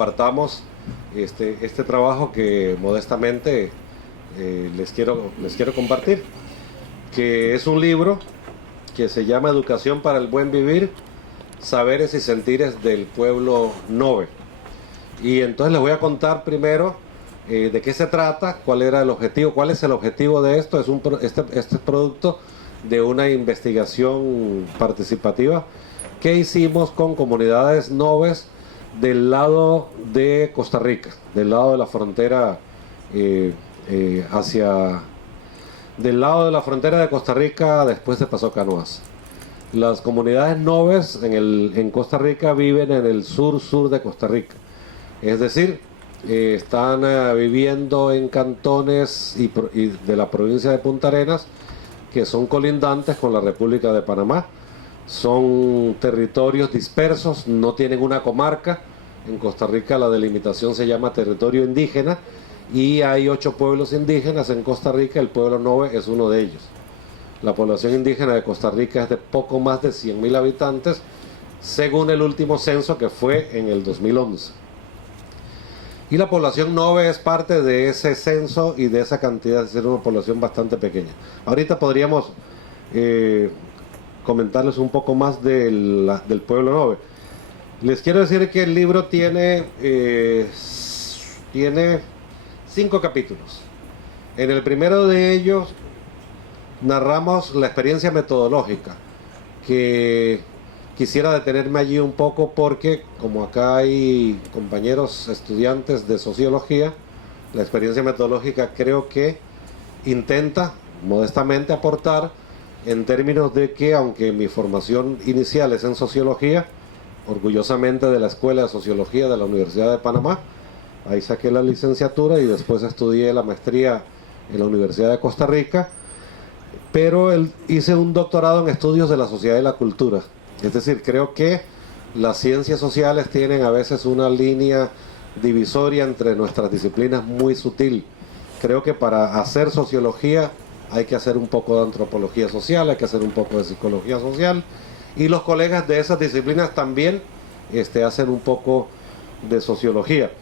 Partamos este trabajo que modestamente les quiero compartir, que es un libro que se llama Educación para el Buen Vivir, Saberes y Sentires del Pueblo Nove. Y entonces les voy a contar primero de qué se trata, cuál era el objetivo, cuál es el objetivo de esto. Este es producto de una investigación participativa que hicimos con comunidades noves del lado de Costa Rica, del lado de la frontera del lado de la frontera de Costa Rica después de Paso Canoas. Las comunidades noves en Costa Rica viven en el sur de Costa Rica, es decir, están viviendo en cantones y de la provincia de Punta Arenas que son colindantes con la República de Panamá. Son territorios dispersos, no tienen una comarca. En Costa Rica la delimitación se llama territorio indígena y hay 8 pueblos indígenas en Costa Rica. El pueblo Nove es uno de ellos. La población indígena de Costa Rica es de poco más de 100.000 habitantes, según el último censo que fue en el 2011. Y la población Nove es parte de ese censo y de esa cantidad, de ser una población bastante pequeña. Ahorita podríamos comentarles un poco más del pueblo Nove. Les quiero decir que el libro tiene 5 capítulos. En el primero de ellos narramos la experiencia metodológica, que quisiera detenerme allí un poco porque como acá hay compañeros estudiantes de sociología, la experiencia metodológica creo que intenta modestamente aportar en términos de que, aunque mi formación inicial es en sociología, orgullosamente de la Escuela de Sociología de la Universidad de Panamá, ahí saqué la licenciatura y después estudié la maestría en la Universidad de Costa Rica, pero hice un doctorado en estudios de la sociedad y la cultura. Es decir, creo que las ciencias sociales tienen a veces una línea divisoria entre nuestras disciplinas muy sutil. Creo que para hacer sociología hay que hacer un poco de antropología social, hay que hacer un poco de psicología social, y los colegas de esas disciplinas también hacen un poco de sociología.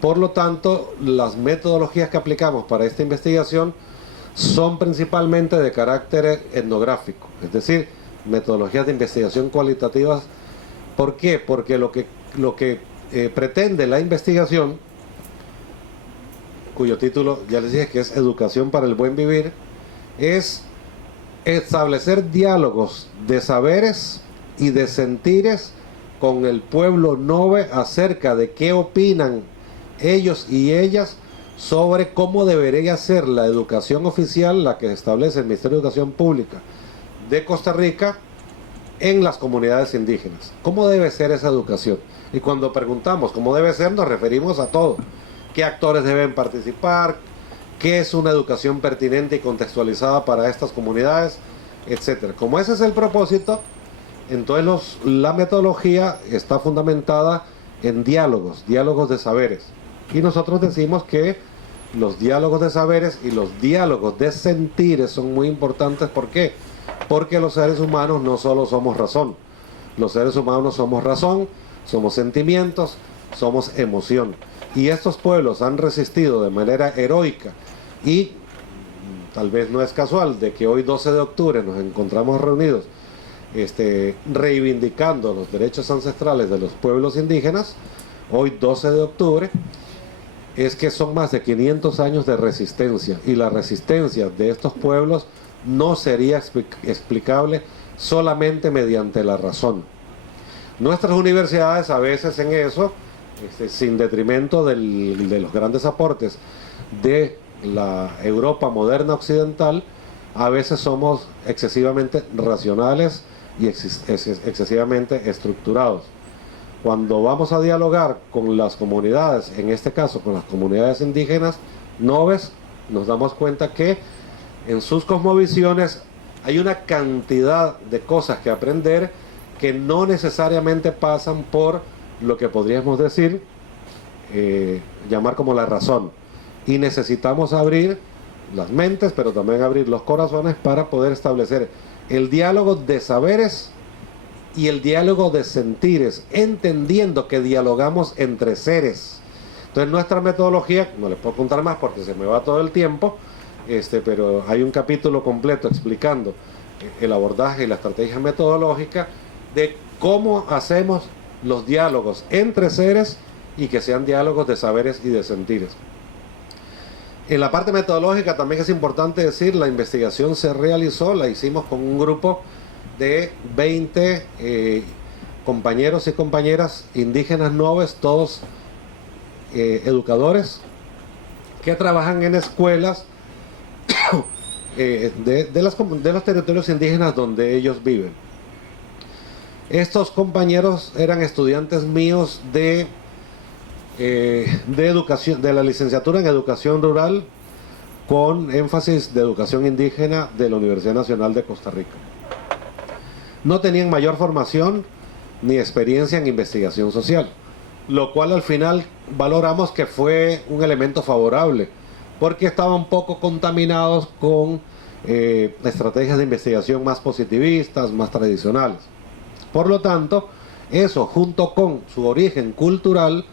Por lo tanto, las metodologías que aplicamos para esta investigación son principalmente de carácter etnográfico, es decir, metodologías de investigación cualitativas. ¿Por qué? Porque lo que pretende la investigación, cuyo título ya les dije que es Educación para el Buen Vivir, es establecer diálogos de saberes y de sentires con el pueblo Nove acerca de qué opinan ellos y ellas sobre cómo debería ser la educación oficial, la que establece el Ministerio de Educación Pública de Costa Rica, en las comunidades indígenas. ¿Cómo debe ser esa educación? Y cuando preguntamos cómo debe ser, nos referimos a todo. ¿Qué actores deben participar? ¿Qué es una educación pertinente y contextualizada para estas comunidades? Etcétera. Como ese es el propósito, entonces la metodología está fundamentada en diálogos de saberes. Y nosotros decimos que los diálogos de saberes y los diálogos de sentires son muy importantes. ¿Por qué? Porque los seres humanos no solo somos razón. Los seres humanos somos razón, somos sentimientos, somos emoción. Y estos pueblos han resistido de manera heroica, y tal vez no es casual de que hoy 12 de octubre nos encontramos reunidos reivindicando los derechos ancestrales de los pueblos indígenas. Hoy 12 de octubre es que son más de 500 años de resistencia, y la resistencia de estos pueblos no sería explicable solamente mediante la razón. Nuestras universidades a veces en eso, sin detrimento de los grandes aportes de la Europa moderna occidental, a veces somos excesivamente racionales y excesivamente estructurados. Cuando vamos a dialogar con las comunidades, en este caso con las comunidades indígenas noves, nos damos cuenta que en sus cosmovisiones hay una cantidad de cosas que aprender que no necesariamente pasan por lo que podríamos decir, llamar como la razón. Y necesitamos abrir las mentes, pero también abrir los corazones para poder establecer el diálogo de saberes y el diálogo de sentires, entendiendo que dialogamos entre seres. Entonces nuestra metodología, no les puedo contar más porque se me va todo el tiempo, pero hay un capítulo completo explicando el abordaje y la estrategia metodológica de cómo hacemos los diálogos entre seres y que sean diálogos de saberes y de sentires. En la parte metodológica también es importante decir, la investigación se realizó, la hicimos con un grupo de 20 compañeros y compañeras indígenas noves, todos educadores, que trabajan en escuelas de los territorios indígenas donde ellos viven. Estos compañeros eran estudiantes míos de educación, de la licenciatura en educación rural con énfasis de educación indígena de la Universidad Nacional de Costa Rica. No tenían mayor formación ni experiencia en investigación social, lo cual al final valoramos que fue un elemento favorable, porque estaban poco contaminados con estrategias de investigación más positivistas, más tradicionales. Por lo tanto, eso junto con su origen cultural,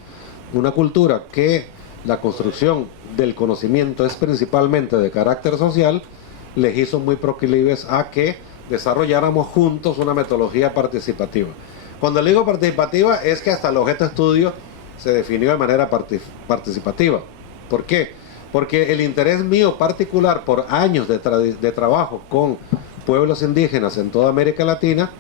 una cultura que la construcción del conocimiento es principalmente de carácter social, les hizo muy proclives a que desarrolláramos juntos una metodología participativa. Cuando le digo participativa es que hasta el objeto de estudio se definió de manera participativa. ¿Por qué? Porque el interés mío particular por años de trabajo con pueblos indígenas en toda América Latina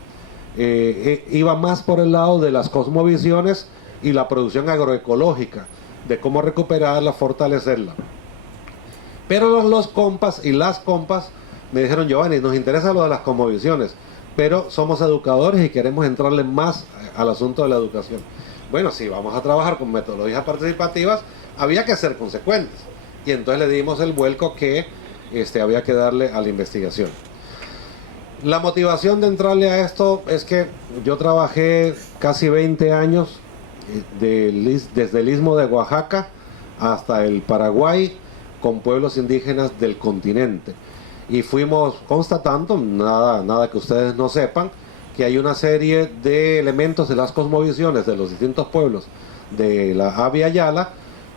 iba más por el lado de las cosmovisiones y la producción agroecológica, de cómo recuperarla, fortalecerla. Pero los compas y las compas me dijeron, Giovanni, nos interesa lo de las cosmovisiones, pero somos educadores y queremos entrarle más al asunto de la educación. Bueno, si vamos a trabajar con metodologías participativas, había que ser consecuentes. Y entonces le dimos el vuelco que había que darle a la investigación. La motivación de entrarle a esto es que yo trabajé casi 20 años desde el istmo de Oaxaca hasta el Paraguay con pueblos indígenas del continente. Y fuimos constatando, nada que ustedes no sepan, que hay una serie de elementos de las cosmovisiones de los distintos pueblos de la Abya Yala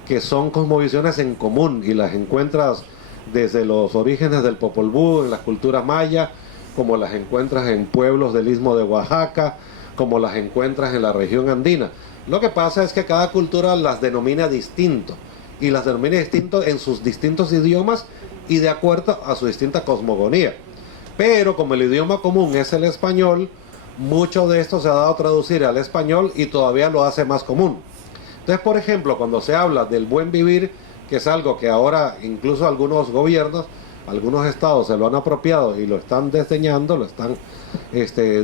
que son cosmovisiones en común y las encuentras desde los orígenes del Popol Vuh, en las culturas mayas, como las encuentras en pueblos del istmo de Oaxaca, como las encuentras en la región andina. Lo que pasa es que cada cultura las denomina distinto, y las denomina distinto en sus distintos idiomas y de acuerdo a su distinta cosmogonía. Pero como el idioma común es el español, mucho de esto se ha dado a traducir al español y todavía lo hace más común. Entonces, por ejemplo, cuando se habla del buen vivir, que es algo que ahora incluso algunos gobiernos, algunos estados se lo han apropiado y lo están desdeñando, lo están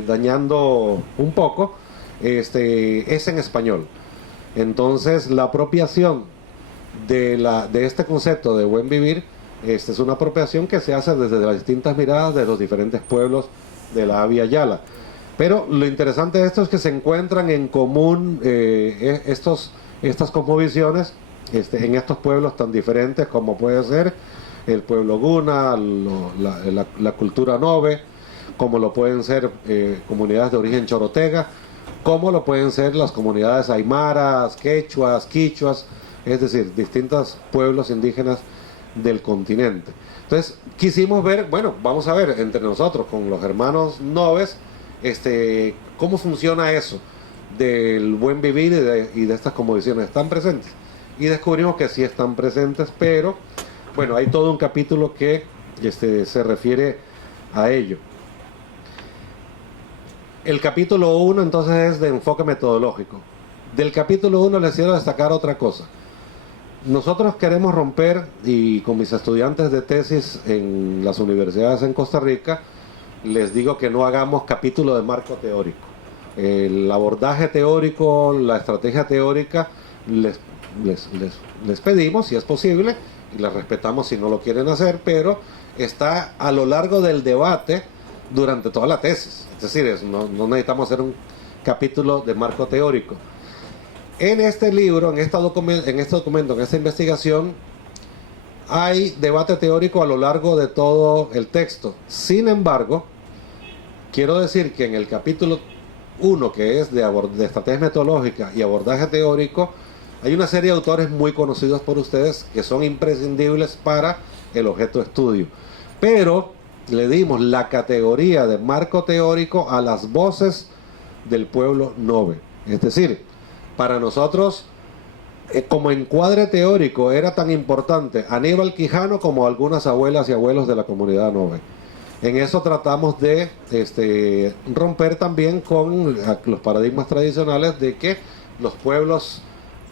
dañando un poco, es en español. Entonces, la apropiación de este concepto de buen vivir es una apropiación que se hace desde las distintas miradas de los diferentes pueblos de la Abya Yala. Pero lo interesante de esto es que se encuentran en común estas cosmovisiones en estos pueblos tan diferentes como puede ser el pueblo Guna, la cultura Nove, como lo pueden ser comunidades de origen chorotega, como lo pueden ser las comunidades aymaras, quechuas, quichuas, es decir, distintos pueblos indígenas del continente. Entonces quisimos ver, bueno, vamos a ver entre nosotros con los hermanos noves cómo funciona eso del buen vivir y de estas cosmovisiones. ¿Están presentes? Y descubrimos que sí están presentes, pero bueno, hay todo un capítulo que se refiere a ello. El capítulo 1 entonces es de enfoque metodológico. Del capítulo 1 les quiero destacar otra cosa. Nosotros queremos romper, y con mis estudiantes de tesis en las universidades en Costa Rica, les digo que no hagamos capítulo de marco teórico. El abordaje teórico, la estrategia teórica, les pedimos si es posible, y les respetamos si no lo quieren hacer, pero está a lo largo del debate durante toda la tesis. Es decir, no necesitamos hacer un capítulo de marco teórico. En este libro, en este documento, en esta investigación, hay debate teórico a lo largo de todo el texto. Sin embargo, quiero decir que en el capítulo uno que es de estrategia metodológica y abordaje teórico, hay una serie de autores muy conocidos por ustedes que son imprescindibles para el objeto de estudio. Pero le dimos la categoría de marco teórico a las voces del pueblo nove. Es decir, para nosotros, como encuadre teórico, era tan importante Aníbal Quijano como algunas abuelas y abuelos de la comunidad nove. En eso tratamos de romper también con los paradigmas tradicionales de que los pueblos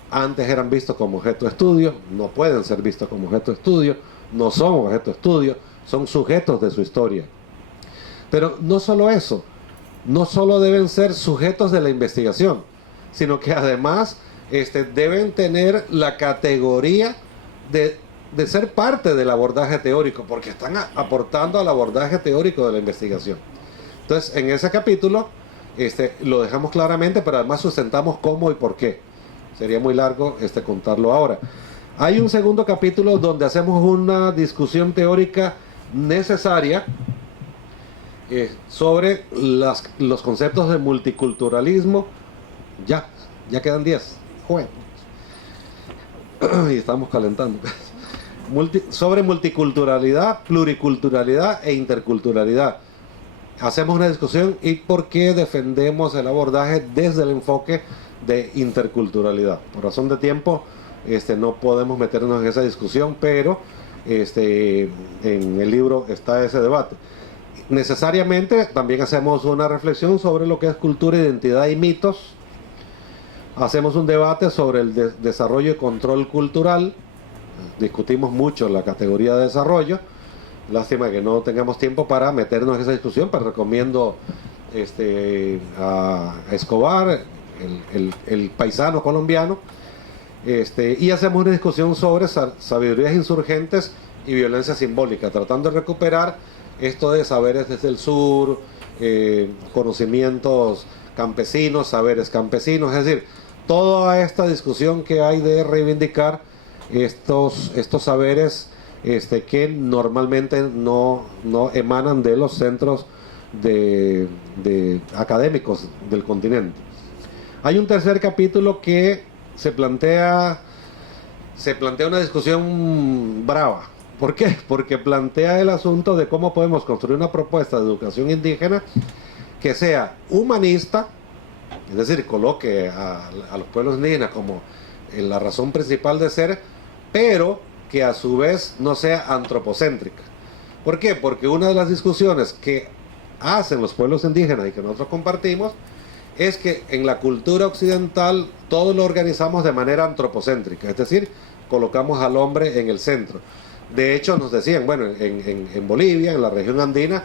antes eran vistos como objeto de estudio, no pueden ser vistos como objeto de estudio, no son objeto de estudio, son sujetos de su historia. Pero no solo eso, no solo deben ser sujetos de la investigación, sino que además deben tener la categoría de ser parte del abordaje teórico, porque están aportando al abordaje teórico de la investigación. Entonces, en ese capítulo lo dejamos claramente, pero además sustentamos cómo y por qué. Sería muy largo contarlo ahora. Hay un segundo capítulo donde hacemos una discusión teórica necesaria sobre los conceptos de multiculturalismo. Ya quedan 10. Joder. Y estamos calentando. Sobre multiculturalidad, pluriculturalidad e interculturalidad. Hacemos una discusión y por qué defendemos el abordaje desde el enfoque de interculturalidad. Por razón de tiempo, no podemos meternos en esa discusión, pero en el libro está ese debate. Necesariamente también hacemos una reflexión sobre lo que es cultura, identidad y mitos. Hacemos un debate sobre el desarrollo y control cultural. Discutimos mucho la categoría de desarrollo. Lástima que no tengamos tiempo para meternos en esa discusión, pero recomiendo a Escobar, el paisano colombiano, y hacemos una discusión sobre sabidurías insurgentes y violencia simbólica, tratando de recuperar esto de saberes desde el sur, conocimientos campesinos, saberes campesinos, es decir, toda esta discusión que hay de reivindicar estos saberes que normalmente no emanan de los centros de académicos del continente. Hay un tercer capítulo que se plantea una discusión brava. ¿Por qué? Porque plantea el asunto de cómo podemos construir una propuesta de educación indígena que sea humanista, es decir, coloque a los pueblos indígenas como en la razón principal de ser, pero que a su vez no sea antropocéntrica. ¿Por qué? Porque una de las discusiones que hacen los pueblos indígenas y que nosotros compartimos es que en la cultura occidental todo lo organizamos de manera antropocéntrica, es decir, colocamos al hombre en el centro. De hecho, nos decían, bueno, en Bolivia, en la región andina,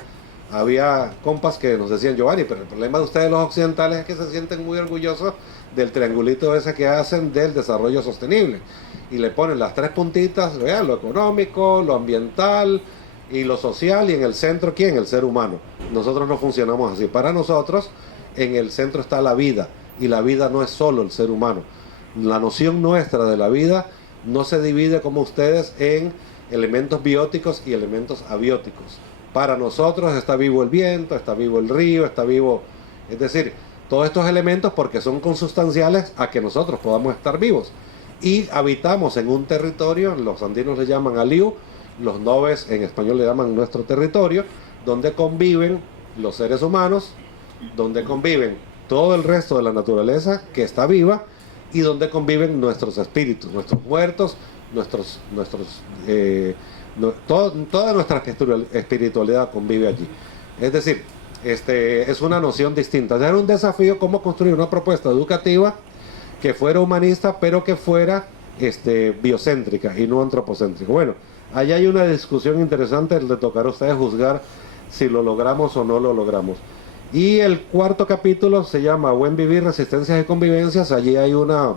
había compas que nos decían, Giovanni, pero el problema de ustedes los occidentales es que se sienten muy orgullosos del triangulito ese que hacen del desarrollo sostenible. Y le ponen las tres puntitas, vean, lo económico, lo ambiental y lo social, y en el centro, ¿quién? El ser humano. Nosotros no funcionamos así. Para nosotros, en el centro está la vida, y la vida no es solo el ser humano. La noción nuestra de la vida no se divide como ustedes en elementos bióticos y elementos abióticos. Para nosotros está vivo el viento, está vivo el río, está vivo, es decir, todos estos elementos porque son consustanciales a que nosotros podamos estar vivos. Y habitamos en un territorio, los andinos le llaman aliu, los noves en español le llaman nuestro territorio, donde conviven los seres humanos, donde conviven todo el resto de la naturaleza que está viva y donde conviven nuestros espíritus, nuestros muertos, toda nuestra espiritualidad convive allí. Es decir, es una noción distinta. Era un desafío cómo construir una propuesta educativa que fuera humanista, pero que fuera biocéntrica y no antropocéntrica. Bueno, allá hay una discusión interesante, le tocará a ustedes juzgar si lo logramos o no lo logramos. Y el cuarto capítulo se llama Buen Vivir, Resistencias y Convivencias. Allí hay una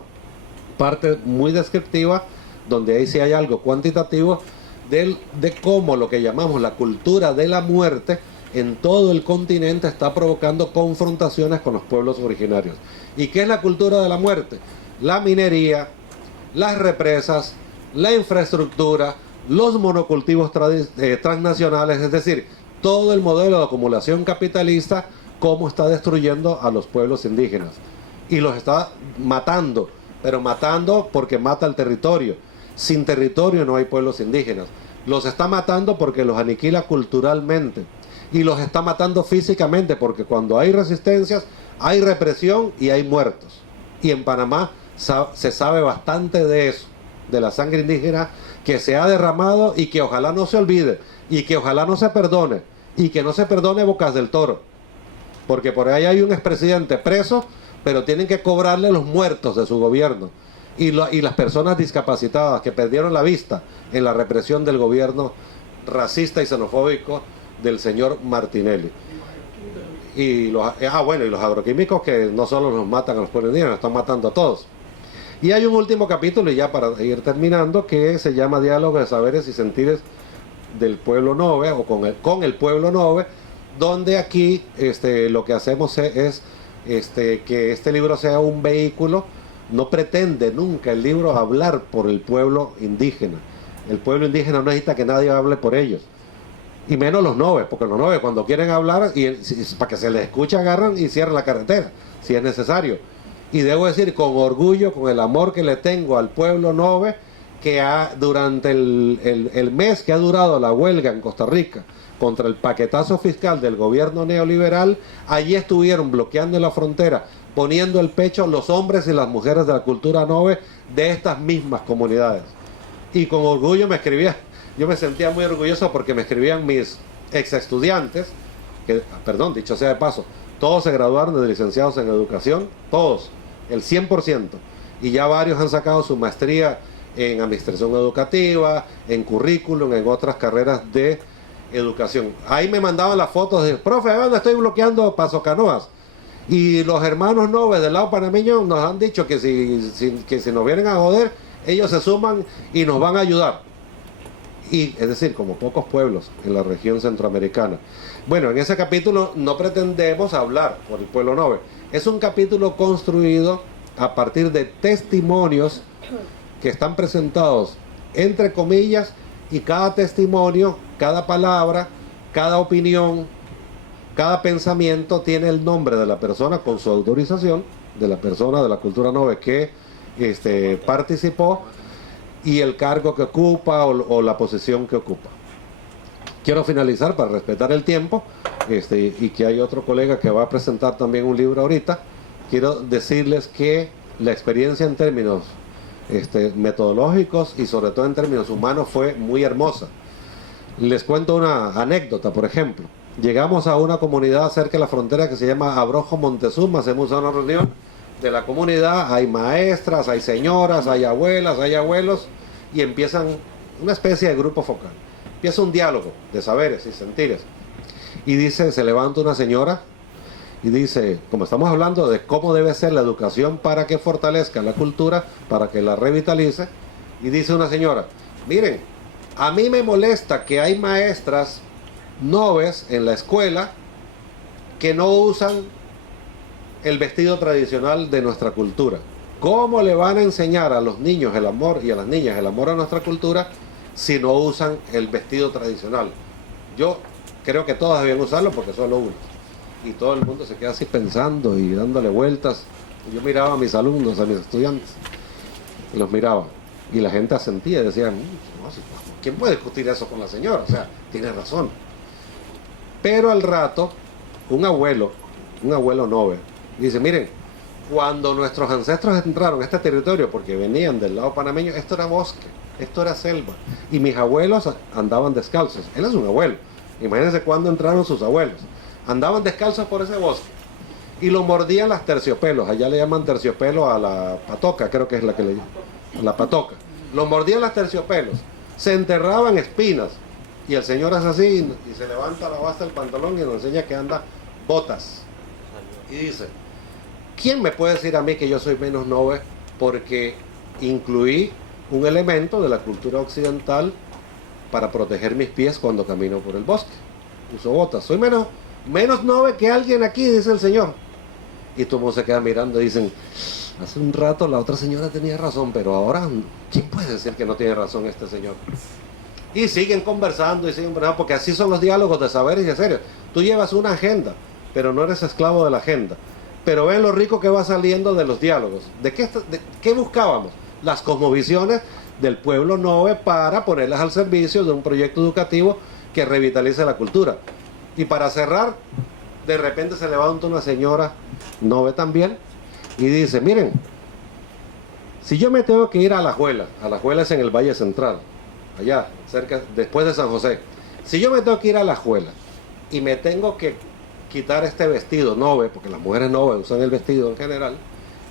parte muy descriptiva, donde ahí sí hay algo cuantitativo de cómo lo que llamamos la cultura de la muerte en todo el continente está provocando confrontaciones con los pueblos originarios. ¿Y qué es la cultura de la muerte? La minería, las represas, la infraestructura, los monocultivos transnacionales, es decir, todo el modelo de acumulación capitalista cómo está destruyendo a los pueblos indígenas. Y los está matando, pero matando porque mata el territorio. Sin territorio no hay pueblos indígenas. Los está matando porque los aniquila culturalmente. Y los está matando físicamente porque cuando hay resistencias, hay represión y hay muertos. Y en Panamá se sabe bastante de eso, de la sangre indígena que se ha derramado y que ojalá no se olvide y que ojalá no se perdone y que no se perdone Bocas del Toro, porque por ahí hay un expresidente preso, pero tienen que cobrarle los muertos de su gobierno y las personas discapacitadas que perdieron la vista en la represión del gobierno racista y xenofóbico del señor Martinelli. Y los agroquímicos que no solo nos matan a los pueblos indígenas, están matando a todos. Y hay un último capítulo, y ya para ir terminando, que se llama Diálogo de Saberes y Sentires del Pueblo Nove, o con el Pueblo Nove, donde aquí lo que hacemos es que este libro sea un vehículo. No pretende nunca el libro hablar por el pueblo indígena. El pueblo indígena no necesita que nadie hable por ellos. Y menos los noves, porque los noves cuando quieren hablar, para que se les escuche, agarran y cierran la carretera, si es necesario. Y debo decir con orgullo, con el amor que le tengo al pueblo nove, que durante el mes que ha durado la huelga en Costa Rica contra el paquetazo fiscal del gobierno neoliberal, allí estuvieron bloqueando la frontera, poniendo el pecho los hombres y las mujeres de la cultura nove de estas mismas comunidades. Y con orgullo yo me sentía muy orgulloso porque me escribían mis ex estudiantes, dicho sea de paso, todos se graduaron de licenciados en educación, todos, el 100%, y ya varios han sacado su maestría en administración educativa, en currículum, en otras carreras de educación. Ahí me mandaban las fotos de, profe, ¿dónde estoy bloqueando Paso Canoas? Y los hermanos noves del lado panameño nos han dicho que si nos vienen a joder, ellos se suman y nos van a ayudar. Y es decir, como pocos pueblos en la región centroamericana. Bueno, en ese capítulo no pretendemos hablar por el pueblo nove. Es un capítulo construido a partir de testimonios que están presentados entre comillas, y cada testimonio, cada palabra, cada opinión, cada pensamiento tiene el nombre de la persona con su autorización, de la persona de la cultura nove que participó, y el cargo que ocupa o la posición que ocupa. Quiero finalizar para respetar el tiempo, y que hay otro colega que va a presentar también un libro ahorita. Quiero decirles que la experiencia en términos metodológicos y sobre todo en términos humanos fue muy hermosa. Les cuento una anécdota, por ejemplo. Llegamos a una comunidad cerca de la frontera que se llama Abrojo Montezuma, hacemos una reunión de la comunidad, hay maestras, hay señoras, hay abuelas, hay abuelos, y empiezan una especie de grupo focal. Empieza un diálogo de saberes y sentires. Y dice, se levanta una señora y dice, como estamos hablando de cómo debe ser la educación para que fortalezca la cultura, para que la revitalice, y dice una señora, miren, a mí me molesta que hay maestras noves en la escuela que no usan el vestido tradicional de nuestra cultura. ¿Cómo le van a enseñar a los niños el amor y a las niñas el amor a nuestra cultura si no usan el vestido tradicional? Yo creo que todas deben usarlo porque solo uno. Y todo el mundo se queda así pensando y dándole vueltas. Yo miraba a mis alumnos, a mis estudiantes, y los miraba. Y la gente asentía y decía, ¿quién puede discutir eso con la señora? O sea, tiene razón. Pero al rato, un abuelo nove, dice, miren, cuando nuestros ancestros entraron a este territorio, porque venían del lado panameño, esto era bosque, esto era selva, y mis abuelos andaban descalzos. Él es un abuelo, imagínense cuando entraron sus abuelos, andaban descalzos por ese bosque, y lo mordían las terciopelos, allá le llaman terciopelo a la patoca, creo que es la que le llaman, la patoca, lo mordían las terciopelos, se enterraban espinas, y el señor hace así, y se levanta la base del pantalón y nos enseña que anda botas, y dice, ¿quién me puede decir a mí que yo soy menos nove porque incluí un elemento de la cultura occidental para proteger mis pies cuando camino por el bosque? Uso botas. Soy menos nove que alguien aquí, dice el señor. Y todo el mundo se queda mirando y dicen, hace un rato la otra señora tenía razón, pero ahora, ¿quién puede decir que no tiene razón este señor? Y siguen conversando y siguen, porque así son los diálogos de saberes y de seres. Tú llevas una agenda. pero no eres esclavo de la agenda. Pero ven lo rico que va saliendo de los diálogos. ¿De qué buscábamos? Las cosmovisiones del pueblo Nove para ponerlas al servicio de un proyecto educativo que revitalice la cultura. Y para cerrar, de repente se levanta una señora Nove también y dice, miren, si yo me tengo que ir a Alajuela es en el Valle Central, allá, cerca, después de San José, si yo me tengo que ir a Alajuela y me tengo que quitar este vestido Nove, porque las mujeres Nove usan el vestido en general,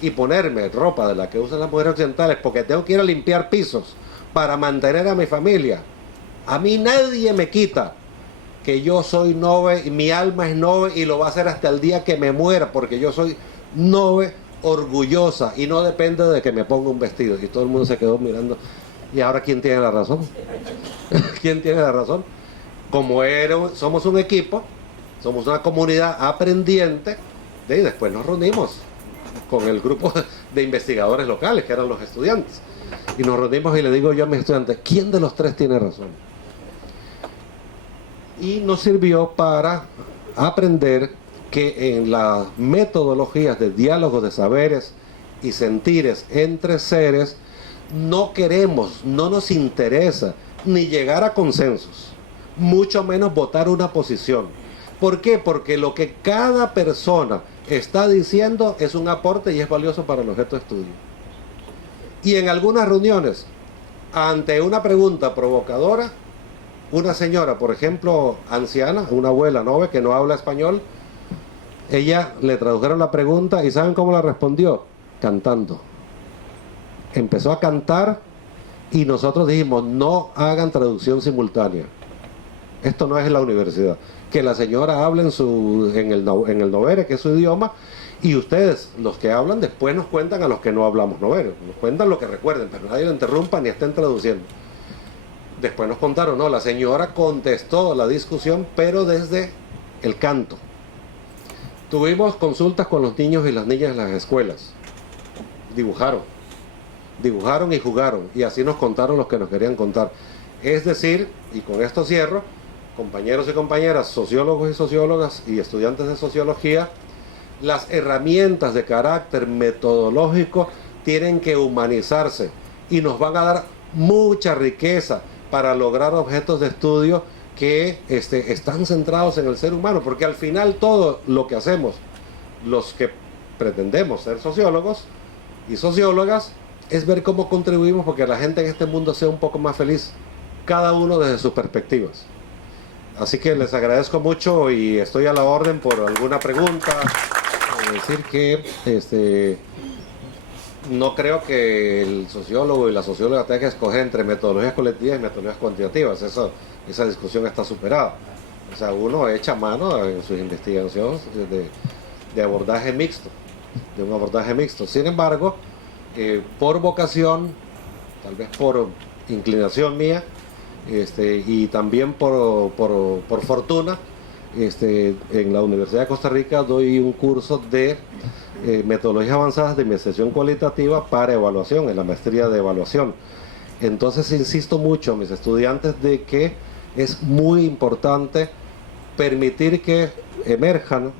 y ponerme ropa de la que usan las mujeres occidentales porque tengo que ir a limpiar pisos para mantener a mi familia, a mí nadie me quita que yo soy Nove y mi alma es Nove y lo va a hacer hasta el día que me muera, porque yo soy Nove orgullosa y no depende de que me ponga un vestido. Y todo el mundo se quedó mirando. ¿Y ahora quién tiene la razón? ¿Quién tiene la razón? Como somos un equipo, somos una comunidad aprendiente, y después nos reunimos con el grupo de investigadores locales, que eran los estudiantes. Y nos reunimos y le digo yo a mis estudiantes, ¿quién de los tres tiene razón? Y nos sirvió para aprender que en las metodologías de diálogo de saberes y sentires entre seres, no queremos, no nos interesa ni llegar a consensos, mucho menos votar una posición. ¿Por qué? Porque lo que cada persona está diciendo es un aporte y es valioso para el objeto de estudio. Y en algunas reuniones, ante una pregunta provocadora, una señora, por ejemplo, anciana, una abuela Nove que no habla español, ella le tradujeron la pregunta y ¿saben cómo la respondió? Cantando. Empezó a cantar y nosotros dijimos, no hagan traducción simultánea. Esto no es la universidad. Que la señora hable en el novere, que es su idioma, y ustedes, los que hablan, después nos cuentan a los que no hablamos novere. Nos cuentan lo que recuerden, pero nadie lo interrumpa ni estén traduciendo. Después nos contaron, no, la señora contestó la discusión, pero desde el canto. Tuvimos consultas con los niños y las niñas en las escuelas. Dibujaron y jugaron, y así nos contaron los que nos querían contar. Es decir, y con esto cierro, compañeros y compañeras, sociólogos y sociólogas y estudiantes de sociología, las herramientas de carácter metodológico tienen que humanizarse y nos van a dar mucha riqueza para lograr objetos de estudio que están centrados en el ser humano, porque al final todo lo que hacemos, los que pretendemos ser sociólogos y sociólogas, es ver cómo contribuimos porque la gente en este mundo sea un poco más feliz, cada uno desde sus perspectivas. Así que les agradezco mucho y estoy a la orden por alguna pregunta. Decir que no creo que el sociólogo y la socióloga tengan que escoger entre metodologías colectivas y metodologías cuantitativas. Esa discusión está superada. O sea, uno echa mano en sus investigaciones de abordaje mixto, de un abordaje mixto. Sin embargo, por vocación, tal vez por inclinación mía, y también por fortuna, en la Universidad de Costa Rica doy un curso de metodologías avanzadas de investigación cualitativa para evaluación, en la maestría de evaluación. Entonces insisto mucho a mis estudiantes de que es muy importante permitir que emerjan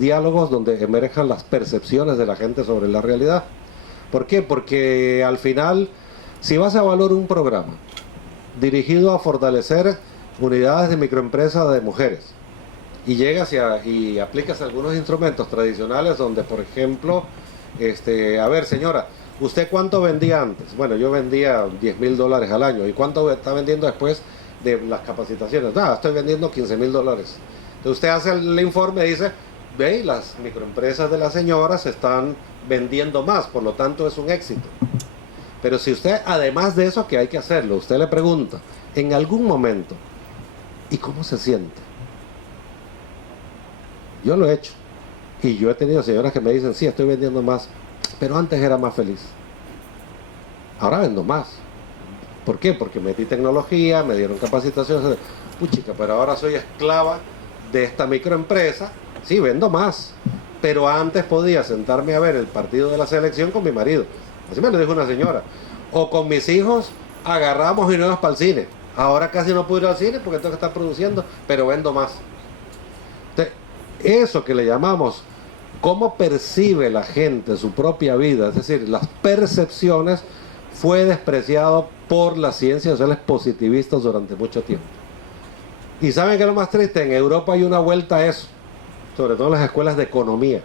diálogos donde emerjan las percepciones de la gente sobre la realidad. ¿Por qué? Porque al final, si vas a evaluar un programa dirigido a fortalecer unidades de microempresa de mujeres y llegas y aplicas algunos instrumentos tradicionales donde, por ejemplo, a ver señora, ¿usted cuánto vendía antes? Bueno, yo vendía $10,000 al año. ¿Y cuánto está vendiendo después de las capacitaciones? Nada, estoy vendiendo $15,000. Entonces usted hace el informe y dice, ve, las microempresas de las señoras están vendiendo más, por lo tanto es un éxito. Pero si usted, además de eso, que hay que hacerlo, usted le pregunta en algún momento, ¿y cómo se siente? Yo lo he hecho. Y yo he tenido señoras que me dicen, sí, estoy vendiendo más, pero antes era más feliz. Ahora vendo más. ¿Por qué? Porque metí tecnología, me dieron capacitaciones. Puchica, pero ahora soy esclava de esta microempresa. Sí, vendo más. Pero antes podía sentarme a ver el partido de la selección con mi marido. Así me lo dijo una señora. O con mis hijos agarramos y nos íbamos para el cine. Ahora casi no puedo ir al cine porque tengo que estar produciendo, pero vendo más. Entonces, eso que le llamamos cómo percibe la gente su propia vida, es decir, las percepciones, fue despreciado por las ciencias sociales positivistas durante mucho tiempo. Y ¿saben qué es lo más triste? En Europa hay una vuelta a eso, sobre todo en las escuelas de economía,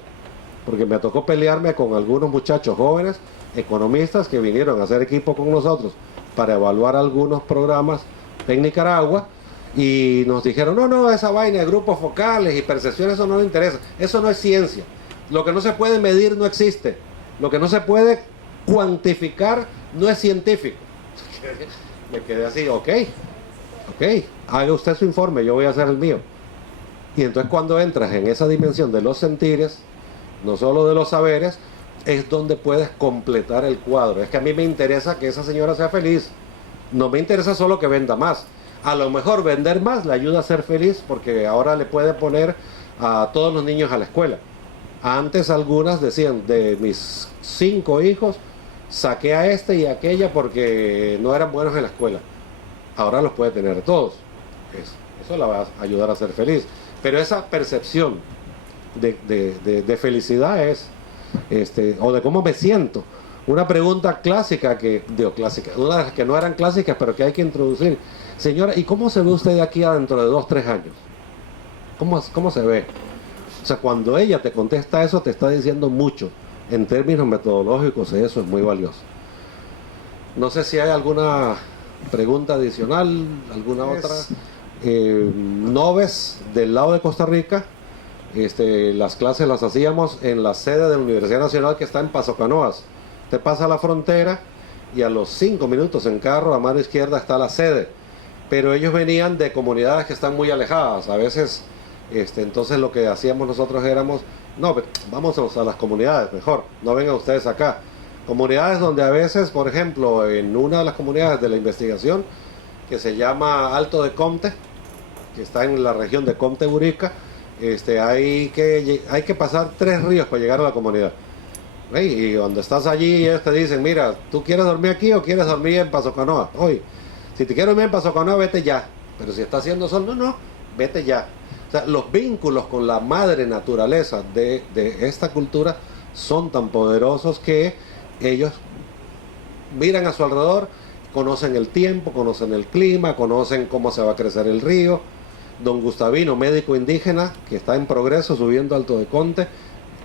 porque me tocó pelearme con algunos muchachos jóvenes, economistas, que vinieron a hacer equipo con nosotros para evaluar algunos programas en Nicaragua, y nos dijeron, no, esa vaina de grupos focales y percepciones, eso no nos interesa, eso no es ciencia. Lo que no se puede medir no existe. Lo que no se puede cuantificar no es científico. Me quedé así, ok, haga usted su informe, yo voy a hacer el mío. Y entonces cuando entras en esa dimensión de los sentires, no solo de los saberes, es donde puedes completar el cuadro. Es que a mí me interesa que esa señora sea feliz. No me interesa solo que venda más. A lo mejor vender más le ayuda a ser feliz porque ahora le puede poner a todos los niños a la escuela. Antes algunas decían, de mis 5 hijos, saqué a este y a aquella porque no eran buenos en la escuela. Ahora los puede tener todos. Eso la va a ayudar a ser feliz. Pero esa percepción de felicidad es, o de cómo me siento. Una pregunta clásica, una de las que no eran clásicas, pero que hay que introducir. Señora, ¿y cómo se ve usted de aquí a dentro de 2, 3 años? ¿Cómo se ve? O sea, cuando ella te contesta eso, te está diciendo mucho. En términos metodológicos, eso es muy valioso. No sé si hay alguna pregunta adicional, alguna otra. Noves del lado de Costa Rica, las clases las hacíamos en la sede de la Universidad Nacional, que está en Paso Canoas. Te pasa la frontera y a los 5 minutos en carro, a mano izquierda está la sede. Pero ellos venían de comunidades que están muy alejadas. A veces, entonces lo que hacíamos nosotros éramos, no, vamos a las comunidades, mejor, no vengan ustedes acá. Comunidades donde a veces, por ejemplo, en una de las comunidades de la investigación, que se llama Alto de Comte, que está en la región de Comte-Burica, hay que pasar 3 ríos para llegar a la comunidad. Y cuando estás allí, ellos te dicen, mira, ¿tú quieres dormir aquí o quieres dormir en Paso Canoa? Oye, si te quieres dormir en Paso Canoa, vete ya. Pero si está haciendo sol, no, vete ya. O sea, los vínculos con la madre naturaleza de esta cultura son tan poderosos que ellos miran a su alrededor, conocen el tiempo, conocen el clima, conocen cómo se va a crecer el río. Don Gustavino, médico indígena, que está en progreso subiendo Alto de Conte,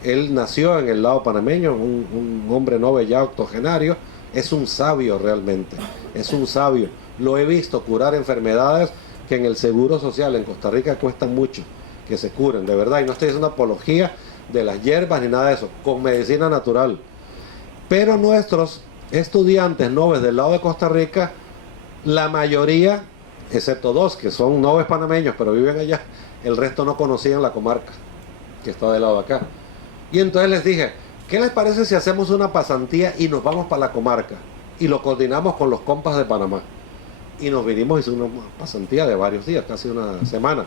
él nació en el lado panameño, un hombre noble ya octogenario, es un sabio realmente, es un sabio. Lo he visto curar enfermedades que en el Seguro Social en Costa Rica cuestan mucho que se curen, de verdad, y no estoy haciendo apología de las hierbas ni nada de eso, con medicina natural. Pero nuestros estudiantes noves del lado de Costa Rica, la mayoría, excepto 2 que son noves panameños pero viven allá, el resto no conocían la comarca que está del lado de acá. Y entonces les dije, ¿qué les parece si hacemos una pasantía y nos vamos para la comarca? Y lo coordinamos con los compas de Panamá. Y nos vinimos y hicimos una pasantía de varios días, casi una semana.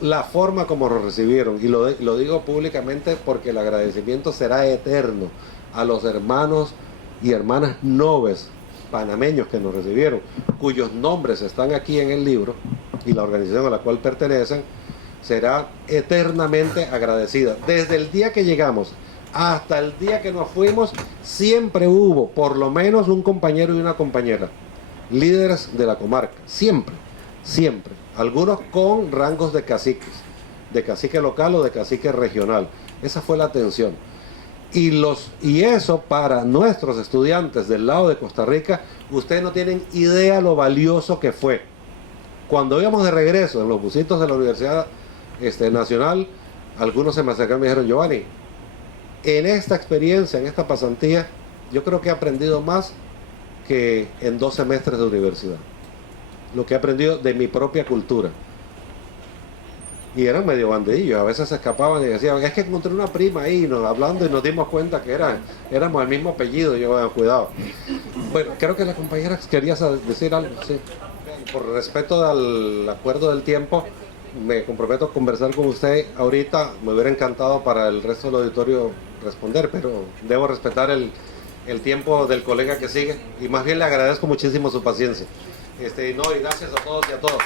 La forma como nos recibieron, y lo digo públicamente porque el agradecimiento será eterno a los hermanos y hermanas noves panameños que nos recibieron, cuyos nombres están aquí en el libro, y la organización a la cual pertenecen, será eternamente agradecida. Desde el día que llegamos hasta el día que nos fuimos, siempre hubo por lo menos un compañero y una compañera, líderes de la comarca, siempre, algunos con rangos de caciques, de cacique local o de cacique regional. Esa fue la atención. Y eso para nuestros estudiantes del lado de Costa Rica, ustedes no tienen idea lo valioso que fue. Cuando íbamos de regreso en los busitos de la Universidad Nacional, algunos se me acercaron y me dijeron, Giovanni, en esta experiencia, en esta pasantía, yo creo que he aprendido más que en 2 semestres de universidad. Lo que he aprendido de mi propia cultura. Y eran medio bandidillos, a veces se escapaban y decían, es que encontré una prima ahí, hablando, y nos dimos cuenta que éramos el mismo apellido. Y yo, bueno, cuidado. Bueno, creo que la compañera quería decir algo, sí. Por respeto al acuerdo del tiempo, me comprometo a conversar con usted ahorita. Me hubiera encantado para el resto del auditorio responder, pero debo respetar el tiempo del colega que sigue, y más bien le agradezco muchísimo su paciencia. Y gracias a todos y a todas.